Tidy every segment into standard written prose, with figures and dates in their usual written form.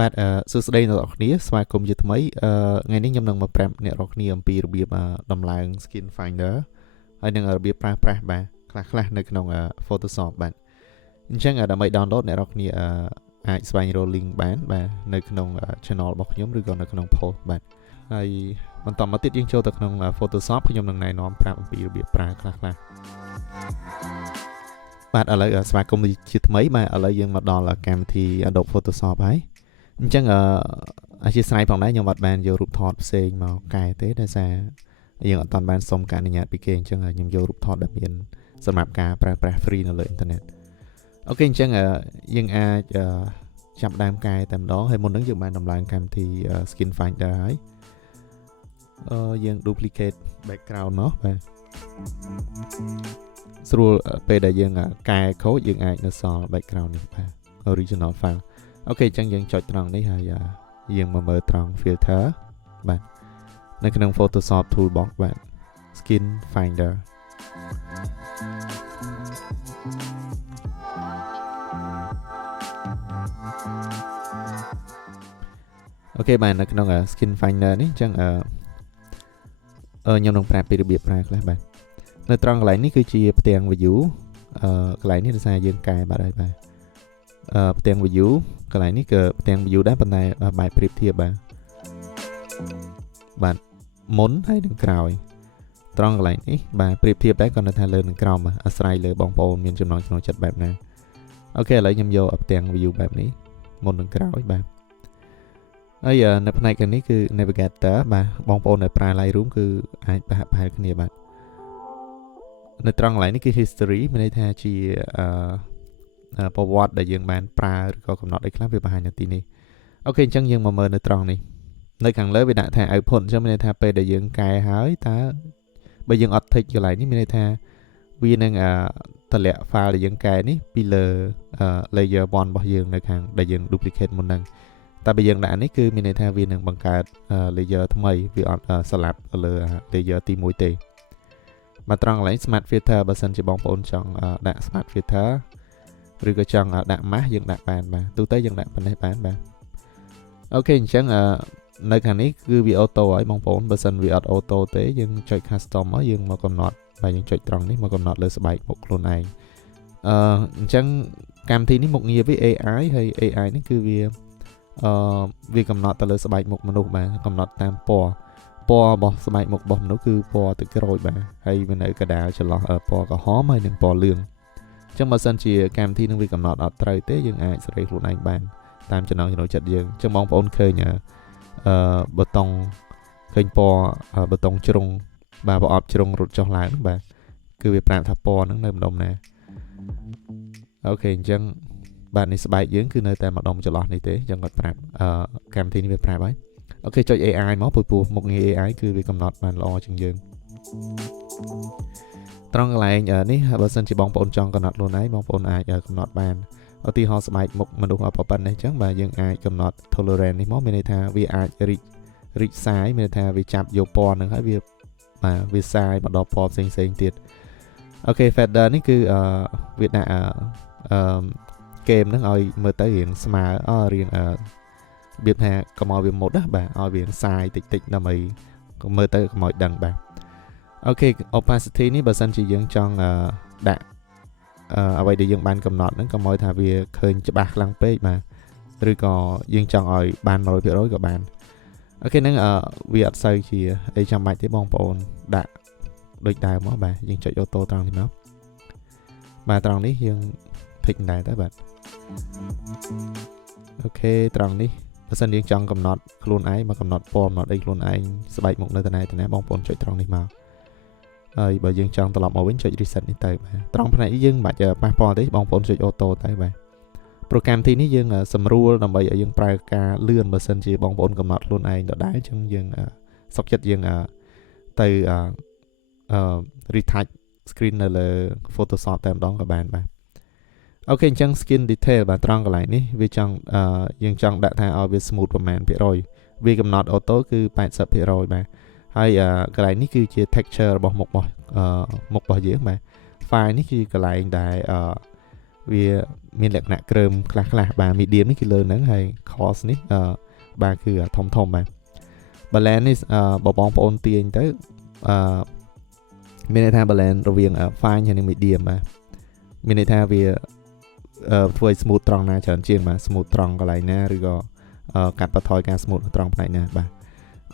បាទសួស្តីអ្នកនរគ្នាស្វាគមន៍ជាថ្មីថ្ងៃនេះខ្ញុំនឹងមកប្រាប់អ្នកនរគ្នាអំពីរបៀបដំឡើង Skin Finder ហើយនឹងរបៀបប្រើប្រាស់បាទខ្លះៗនៅក្នុង Photoshop បាទអញ្ចឹងដើម្បី download អ្នកនរគ្នាអាចស្វែងរក link បានបាទនៅក្នុង channel របស់ខ្ញុំឬក៏នៅក្នុង post បាទហើយបន្តមកទៀតយើងចូលទៅក្នុង Photoshop ខ្ញុំនឹងណែនាំប្រាប់អំពីរបៀបប្រើខ្លះៗបាទឥឡូវស្វាគមន៍ជាថ្មីបាទឥឡូវយើងមកដល់កម្មវិធី Adobe Photoshop ហើយអញ្ចឹងអធិស្ឋានផងដែរខ្ញុំអត់បានយករូបថតផ្សេងមកកែទេដោយសារយើងអត់បានសុំការអនុញ្ញាតពីគេអញ្ចឹងខ្ញុំយករូបថតដែលមានសម្រាប់ការប្រើប្រាស់ free នៅលើអ៊ីនធឺណិតអូខេអញ្ចឹងយើងអាចចាប់ដើមកែតែម្ដងហើយមុននឹងយើងបានដំឡើងកម្មវិធី Skin Finder ហើយយើង duplicate background មកបាទស្រួលពេលដែលយើងកែ code យើងអាចនៅសល់ background នេះបាទ original file អូខេអញ្ចឹងយើងចុចត្រង់នេះហើយយើងមកមើលត្រង់ filter បាទនៅក្នុង Photoshop toolbox បាទ Skin Finder អូខេបាទនៅក្នុង Skin Finder នេះអញ្ចឹងខ្ញុំនឹងប្រាប់ពីរបៀបប្រើខ្លះបាទនៅត្រង់កន្លែងនេះគឺជាផ្ទាំង view កន្លែងនេះដោយសារយើងកែបាត់ហើយបាទផ្ទាំង view កន្លែងនេះគឺផ្ទាំង view ដែរប៉ុន្តែបែបប្រៀបធៀបបាទមុនហើយនឹងក្រោយត្រង់កន្លែងនេះបាទប្រៀបធៀបដែរគាត់នៅថាលើនឹងក្រោមអាស្រ័យលើបងប្អូនមានចំណង់ចំណូលចិត្តបែបណាអូខេឥឡូវខ្ញុំយកផ្ទាំង view បែបនេះមុននឹងក្រោយបាទហើយនៅផ្នែកខាងនេះគឺ navigator បាទបងប្អូនដែលប្រើ Lightroom គឺអាចប្រហែលគ្នាបាទនៅត្រង់កន្លែងនេះគឺ history មានន័យថាជាប្រវត្តិដែលយើងបានប្រើឬក៏កំណត់អីខ្លះវាបង្ហាញនៅទីនេះអូខេអញ្ចឹងយើងមកមើលនៅត្រង់នេះនៅខាងលើវាដាក់ថា output អញ្ចឹងមានន័យថាពេលដែលយើងកែហើយតើបើយើងអត់ tick កន្លែងនេះមានន័យថាវានឹងតម្លាក់ file ដែលយើងកែនេះពីលើ layer 1របស់យើងនៅខាងដែលយើង duplicate មុនហ្នឹងតែបើយើងដាក់នេះគឺមានន័យថាវានឹងបង្កើត layer ថ្មីវាអត់ស្លាប់លើ layer ទី1ទេមកត្រង់កន្លែង smart filter បើសិនជាបងប្អូនចង់ដាក់ smart filter ឬក៏ចង់ដាក់ mask យើងដាក់បានបាទទូទៅយើងដាក់ប៉ុណ្ណេះបានបាទអូខេអញ្ចឹងនៅខាងនេះគឺវា auto ហើយបងប្អូនបើសិនវាអត់ auto ទេយើងចុច custom មកយើងមកកំណត់បាទយើងចុចត្រង់នេះមកកំណត់លើស្បែកមុខខ្លួនឯងអញ្ចឹងកម្មវិធីនេះមុខងារវា AI ហើយ AI នេះគឺវាកំណត់ទៅលើស្បែកមុខមនុស្សបាទកំណត់តាមពណ៌របស់ស្បែកមុខរបស់មនុស្សគឺពណ៌ទឹកក្រូចបាទហើយវានៅកណ្ដាលចន្លោះពណ៌ក្រហមហើយនិងពណ៌លឿងអញ្ចឹងបើសិនជាកម្មវិធីនឹងវាកំណត់អត់ត្រូវទេយើងអាចសេរីខ្លួនឯងបានតាមចំណង់ចំណូលចិត្តយើងអញ្ចឹងបងប្អូនឃើញប៊ូតុងឃើញពណ៌ប៊ូតុងជ្រុងបាទប្រអប់ជ្រុងរត់ចុះឡើងបាទគឺវាប្រាប់ថាពណ៌ហ្នឹងនៅម្ដុំណាអូខេអញ្ចឹងបាទនេះស្បែកយើងគឺនៅតែម្ដុំចន្លោះនេះទេអញ្ចឹងគាត់ប្រាប់កម្មវិធីនេះវាប្រាប់ហើយអូខេចុច AI មកព្រោះមុខងារ AI គឺវាកំណត់បានល្អជាងយើងត្រង់កន្លែងនេះបើសិនជាបងប្អូនចង់កំណត់ខ្លួនឯងបងប្អូនអាចកំណត់បានឧទាហរណ៍ស្បែកមុខមនុស្សប៉ុណ្ណេះអញ្ចឹងបាទយើងអាចកំណត់ tolerance នេះមកមានន័យថាវាអាចរីកសាយមានន័យថាវាចាប់យកពណ៌ហ្នឹងហើយវាសាយមកដល់ពណ៌ផ្សេងទៀតអូខេ fader នេះគឺវាដាក់เกมហ្នឹងឲ្យមើលទៅរៀងស្មើរៀងរបៀបថាកុំឲ្យវាមុតណាបាទឲ្យវាសាយតិចដើម្បីមើលទៅកុំឲ្យដឹងបាទអូខេ opacity នេះបើសិនជាយើងចង់ដាក់អ្វីដែលយើងបានកំណត់ហ្នឹងកុំឲ្យថាវាឃើញច្បាស់ខ្លាំងពេកបាទឬក៏យើងចង់ឲ្យបាន 100% ក៏បានអូខេហ្នឹងវាអត់សូវជាអីចាំបាច់ទេបងប្អូនដាក់ដូចដើមមកបាទយើងចុច auto ត្រង់នេះមកបាទត្រង់នេះយើង tick ដែរតើបាទអូខេត្រង់នេះបើសិនយើងចង់កំណត់ខ្លួនឯងមកកំណត់ពណ៌កំណត់អីខ្លួនឯងស្បែកមុខនៅតាណាបងប្អូនចុចត្រង់នេះមកហើយបើយើងចង់ត្រឡប់មកវិញចុច reset នេះទៅបាទត្រង់ផ្នែកនេះយើងមិនបាច់ប៉ះពាល់ទេបងប្អូនចុច auto ទៅបាទប្រូក្រាមទីនេះយើងសម្រួលដើម្បីឲ្យយើងប្រើការលឿនបើសិនជាបងប្អូនកំណត់ខ្លួនឯងដដែលអញ្ចឹងយើងសុខចិត្តយើងទៅretouch screen នៅលើ Photoshop តែម្ដងក៏បានបាទអូខេអញ្ចឹង skin detail បាទត្រង់កន្លែងនេះវាចង់យើងចង់ដាក់ថាឲ្យវា smooth ប្រមាណភាគរយវាកំណត់ auto គឺ 80% បាទហើយកន្លែងនេះគឺជា texture របស់មុខរបស់យើងបាទ file នេះគឺកន្លែងដែល វាមានលក្ខណៈក្រើមខ្លះបាទ medium នេះគឺលើហ្នឹងហើយ coarse នេះបាទគឺធំបាទ balance នេះបងប្អូនទាញទៅមានន័យថា balance រវាង fine ហើយនិង medium បាទមានន័យថាវាធ្វើឲ្យ smooth ត្រង់ណាច្រើនជាងបាទ smooth ត្រង់កន្លែងណាឬក៏កាត់បន្ថយការ smooth ត្រង់ផ្នែកណាបាទ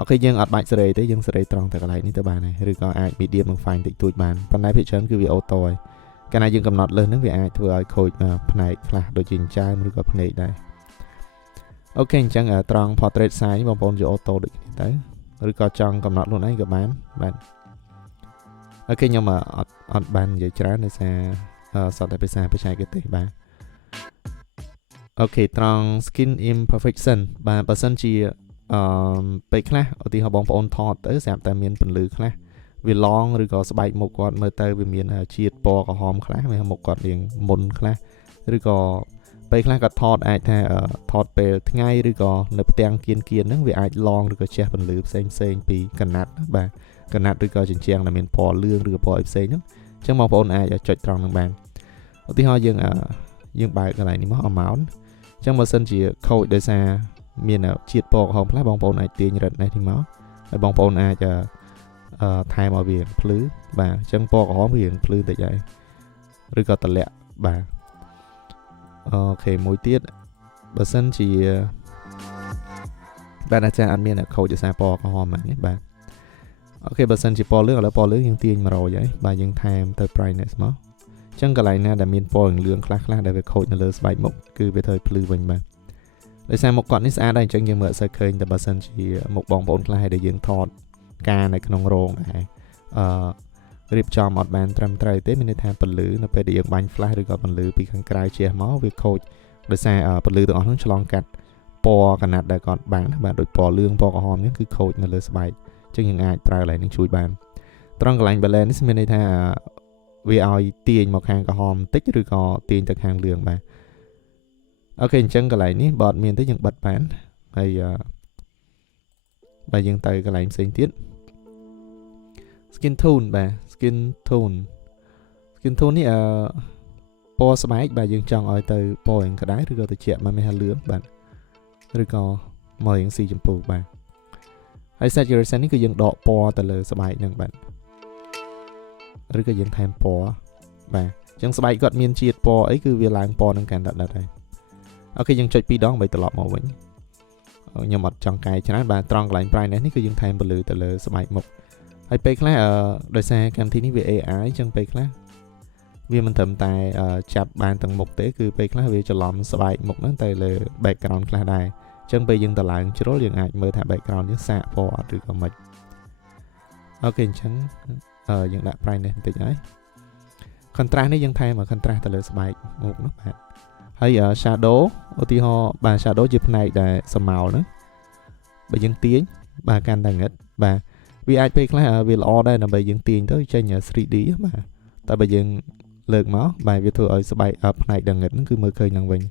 អូខេយើងអត់បាច់សេរីទេយើងសេរីត្រង់តែកន្លែងនេះទៅបានហើយឬក៏អាច medium និង fine តិចតួចបានប៉ុន្តែភាគច្រើនគឺវា auto ហើយកាលណាយើងកំណត់លើសហ្នឹងវាអាចធ្វើឲ្យខូចផ្នែកខ្លះដូចជាចិញ្ចើមឬក៏ភ្នែកដែរអូខេអញ្ចឹងត្រង់ portrait size នេះបងប្អូនយក auto ដូចនេះទៅឬក៏ចង់កំណត់ខ្លួនឯងក៏បានបាទអូខេខ្ញុំអត់បាននិយាយច្រើនដោយសារសតតែភាសាបច្ចេកទេសបាទអូខេត្រង់ skin imperfection បាទបើសិនជាពេលខ្លះឧទាហរណ៍បងប្អូនថតទៅស្រាប់តែមានពន្លឺខ្លះវាឡងឬក៏ស្បែកមុខគាត់មើលទៅវាមានជាតិពណ៌ក្រហមខ្លះមុខគាត់រៀងមុនខ្លះឬក៏ពេលខ្លះគាត់ថតអាចថាថតពេលថ្ងៃឬក៏នៅផ្ទាំងគៀនហ្នឹងវាអាចឡងឬក៏ជះពន្លឺផ្សេងពីកណាត់បាទកណាត់ឬក៏ជញ្ជាំងដែលមានពណ៌លឿងឬក៏ពណ៌អីផ្សេងហ្នឹងអញ្ចឹងបងប្អូនអាចចុចត្រង់ហ្នឹងបានឧទាហរណ៍យើងបើកកន្លែងនេះមក amount អញ្ចឹងបើសិនជាខូចដោយសារមានជាតិពណ៌ក្រហមខ្លះបងប្អូនអាចទាញរឹតនេះមកហើយបងប្អូនអាចថែមឲ្យវាភ្លឺបាទអញ្ចឹងពណ៌ក្រហមវាភ្លឺតិចហើយឬក៏តម្លាក់បាទអូខេមួយទៀតបើសិនជាបាទអាចារ្យអត់មានខូចដោយសារពណ៌ក្រហមហ្នឹងបាទអូខេបើសិនជាពណ៌លឿងឥឡូវពណ៌លឿងយើងទាញ100ហើយបាទយើងថែមទៅ brightness មកអញ្ចឹងកន្លែងណាដែលមានពណ៌លឿងខ្លះដែលវាខូចនៅលើស្បែកមុខគឺវាធ្វើឲ្យភ្លឺវិញបាទដោយសារមុខគាត់នេះស្អាតហើយអញ្ចឹងយើងមើលអត់សូវឃើញតែបើសិនជាមុខបងប្អូនខ្លះដែលយើងថតការនៅក្នុងរោងដែររៀបចំអត់បានត្រឹមត្រូវទេមានន័យថាពន្លឺនៅពេលដែលយើងបាញ់ flash ឬក៏ពន្លឺពីខាងក្រៅជះមកវាខូចដោយសារពន្លឺទាំងអស់ហ្នឹងឆ្លងកាត់ពណ៌កណាត់ដែលគាត់បាំងបាទដូចពណ៌លឿងពណ៌ក្រហមហ្នឹងគឺខូចនៅលើស្បែកអញ្ចឹងយើងអាចប្រើកន្លែងនេះជួយបានត្រង់កន្លែង balance នេះមានន័យថាវាឲ្យទាញមកខាងក្រហមបន្តិចឬក៏ទាញទៅខាងលឿងបាទអូខេអញ្ចឹងកន្លែងនេះបើអត់មានទេយើងបិទបានហើយបើយើងទៅកន្លែងផ្សេងទៀត skin tone បាទ skin tone នេះពណ៌ស្បែកបាទយើងចង់ឲ្យទៅពណ៌យ៉ាងក្តៅឬក៏ត្រជាក់មកមានថាលឿងបាទឬក៏មកយ៉ាងស៊ីចម្ពូបាទហើយ saturation នេះគឺយើងដកពណ៌ទៅលើស្បែកហ្នឹងបាទឬក៏យើងថែមពណ៌បាទអញ្ចឹងស្បែកគាត់មានជាតិពណ៌អីគឺវាឡើងពណ៌នឹងកាន់តែដិតហើយអូខេយើងចុច2ដងដើម្បីត្រឡប់មកវិញខ្ញុំអត់ចង់កែច្រើនបាទត្រង់កន្លែង brightness នេះគឺយើងថែមពន្លឺទៅលើស្បែកមុខហើយពេលខ្លះដោយសារកម្មវិធីនេះវា AI អញ្ចឹងពេលខ្លះវាមិនត្រឹមតែចាប់បានទាំងមុខទេគឺពេលខ្លះវាច្រឡំស្បែកមុខហ្នឹងទៅលើ background ខ្លះដែរអញ្ចឹងពេលយើងតម្លើងជ្រុលយើងអាចមើលថា background យើងសាកពណ៌អត់ឬក៏មិនអូខេអញ្ចឹងយើងដាក់ brightness បន្តិចហើយ contrast នេះយើងថែម contrast ទៅលើស្បែកមុខនោះបាទហើយ shadow ឧទាហរណ៍បាទ shadow ជាផ្នែកដែលសម្ោលហ្នឹងបើយើងទាញបាទកាន់តែងឹតបាទវាអាចពេលខ្លះវាល្អដែរដើម្បីយើងទាញទៅចេញ 3D បាទតែបើយើងលើកមកបាទវាធ្វើឲ្យស្បែកផ្នែកដងឹតហ្នឹងគឺមើលឃើញឡើងវិញ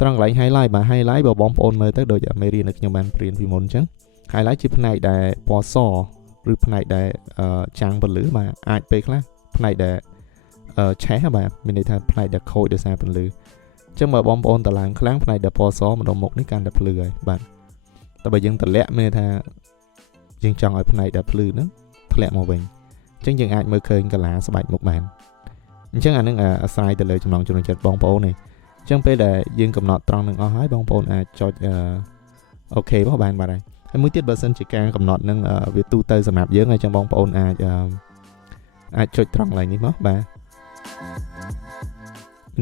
ត្រង់កន្លែង highlight បាទ highlight បើបងប្អូនមើលទៅដូចមេរៀនដែលខ្ញុំបានព្រៀនពីមុនអញ្ចឹង highlight ជាផ្នែកដែលពណ៌សឬផ្នែកដែលចាំងពន្លឺបាទអាចពេលខ្លះផ្នែកដែលឆេះបាទមានន័យថាផ្នែកដែលខូចដោយសារពន្លឺអញ្ចឹងបើបងប្អូនតម្លើងខ្លាំងផ្នែកដែលពណ៌សម្ដុំមុខនេះកាន់តែភ្លឺហើយបាទតែបើយើងតម្លាក់មានន័យថាយើងចង់ឲ្យផ្នែកដែលភ្លឺហ្នឹងធ្លាក់មកវិញអញ្ចឹងយើងអាចមើលឃើញកាឡាស្បែកមុខបានអញ្ចឹងអានឹងអាស្រ័យទៅលើចំណង់ចំណូលចិត្តបងប្អូននេះអញ្ចឹងពេលដែលយើងកំណត់ត្រង់នឹងអស់ហើយបងប្អូនអាចចុចអូខេមកបានបាត់ហើយហើយមួយទៀតបើសិនជាការកំណត់នឹងវាទូទៅសម្រាប់យើងហើយអញ្ចឹងបងប្អូនអាចចុចត្រង់កន្លែងនេះមកបាទ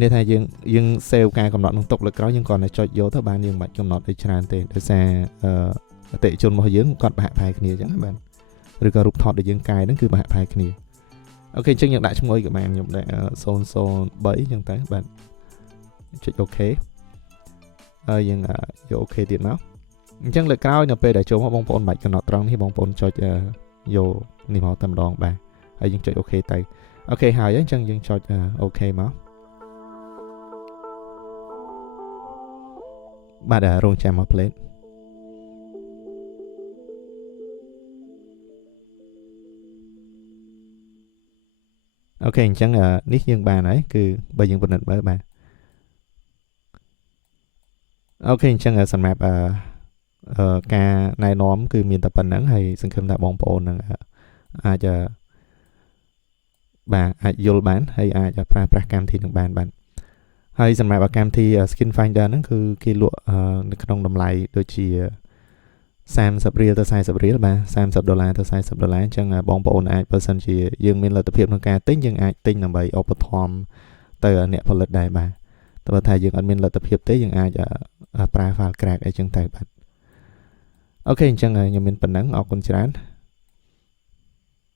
នេះថាយើងសេវការកំណត់នឹងទុកលើក្រោយយើងគ្រាន់តែចុចយកទៅបានយើងមិនបាច់កំណត់ឲ្យច្រើនទេដោយសារអតិថិជនរបស់យើងគាត់ប្រហាក់ប្រហែលគ្នាអញ្ចឹងបាទឬក៏រូបថតដែលយើងកែហ្នឹងគឺប្រហាក់ប្រហែលគ្នាអូខេអញ្ចឹងយើងដាក់ឈ្មោះអីក៏បានខ្ញុំដាក់003អញ្ចឹងទៅបាទចុចអូខេហើយយើងយកអូខេទៀតមកអញ្ចឹងលើក្រោយនៅពេលដែលចូលមកបងប្អូនបាច់កំណត់ត្រង់នេះបងប្អូនចុចយកនេះមកតែម្ដងបាទហើយយើងចុចអូខេទៅអូខេហើយអញ្ចឹងយើងចុចអូខេមកបាទរងចាំមក plate អូខេអញ្ចឹងនេះយើងបានហើយគឺបើយើងពិនិត្យមើលបាទ អូខេអញ្ចឹងសម្រាប់ការណែនាំគឺមានតែប៉ុណ្្នឹងហើយសង្ឃឹមថាបងប្អូននឹងអាចបាទអាចយល់បានហើយអាចប្រើប្រាស់កម្មវិធីនឹងបានបាទហើយសម្រាប់កម្មវិធី Skin Finder ហ្នឹងគឺគេលក់នៅក្នុងតម្លៃដូចជា30រៀលទៅ40រៀលបាទ$30ទៅ$40អញ្ចឹងបងប្អូនអាចបើសិនជាយើងមានលទ្ធភាពក្នុងការទិញយើងអាចទិញដើម្បីឧបត្ថម្ភទៅអ្នកផលិតដែរបាទតែបើថាយើងអត់មានលទ្ធភាពទេយើងអាចប្រើ file crack អីចឹងទៅបាទអូខេអញ្ចឹងខ្ញុំមានប៉ុណ្ណឹងអរគុណច្រើន